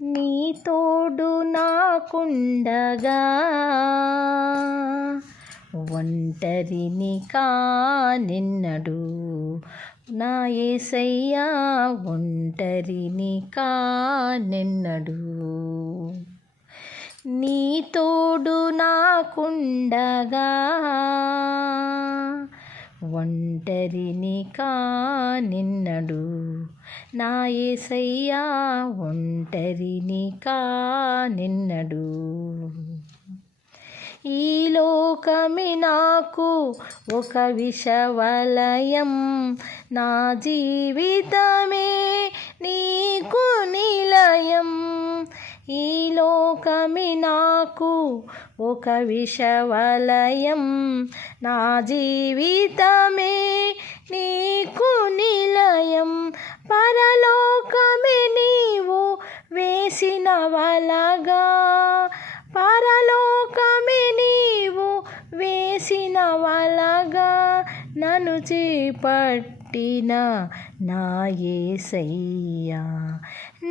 నీ తోడు నాకుండగా ఒంటరిని కానెన్నడు నా యేసయ్యా ఒంటరిని కానెన్నడు. నీ తోడు నాకుండగా ఒంటరిని కానెన్నడు నా యేసయ్యా ఒంటరిని కానెన్నడు. ఈ లోకమే నాకు ఒక విషవలయం, నా జీవితమే నీకు నిలయం. ఈ లోకమే నాకు ఒక విషవలయం, నా జీవితమే నీకు నిలయం. పరలోకమే నీవు వేసిన వలగా, పరలోకమే నీవు వేసిన వలగా, నన్ను చేపట్టిన నా యేసయ్యా,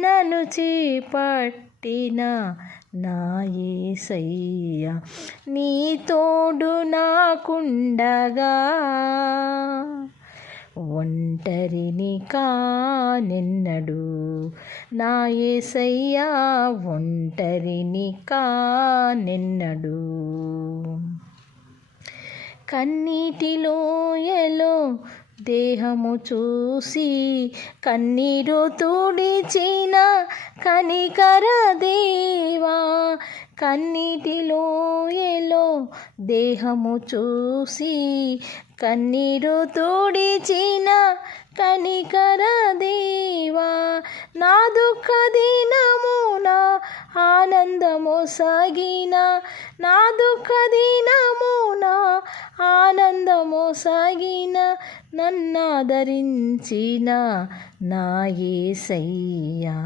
నన్ను చేపట్టిన నా యేసయ్యా. నీ తోడు నాకుండగా ఒంటరిని కానెన్నడు నా యేసయ్యా ఒంటరిని కానెన్నడు. కన్నీటి లోయలో దేహము చూసి కన్నీరు తుడిచిన కనికర దేవా, కన్నీటి లోయలో దేహము చూసి కన్నీరు తుడిచిన కనికర దేవా, నా దుఃఖ దినమున ఆనందము సాగిన, నా దుఃఖ దినమున ఆనందము సాగిన, నన్నాదరించిన నా యేసయ్యా,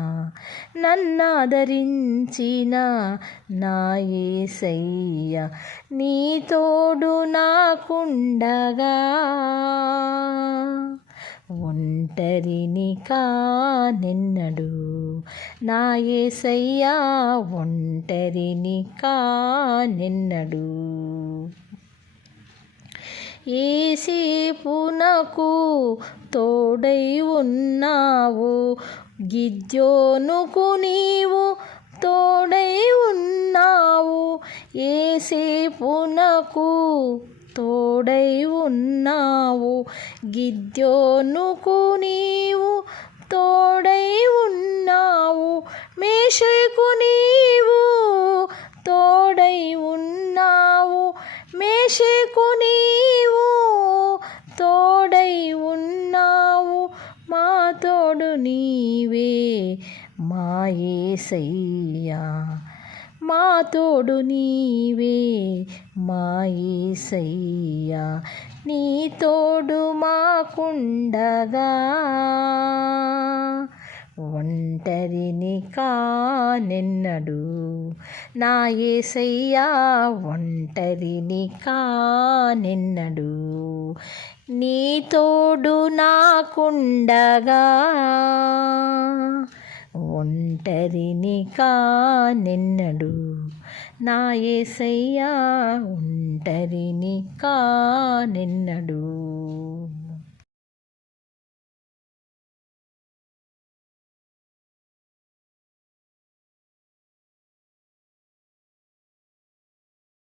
నన్నాదరించిన నా యేసయ్యా. నీ తోడు నాకుండగా ఒంటరిని కానెన్నడు నా యేసయ్యా ఒంటరిని కానెన్నడు. ఏసేపు నాకు తోడై ఉన్నావు, గిద్యోనుకు నీవు తోడై ఉన్నావు. ఏసేపు నాకు తోడై ఉన్నావు, గిద్యోనుకు నీవు తోడై ఉన్నావు. మేషకు నీవు తోడై ఉన్నావు, మేషకు నీవు తోడై ఉన్నావు. మా తోడు నీవే మా యేసయ్యా, మా తోడు నీవే మా యేసయ్యా. నీ తోడు మాకుండగా ఒంటరిని కానెన్నడు నా యేసయ్యా ఒంటరిని కానెన్నడు. నీ తోడు నాకుండగా ఒంటరిని కానెన్నడు నా యేసయ్యా ఒంటరిని కానెన్నడు.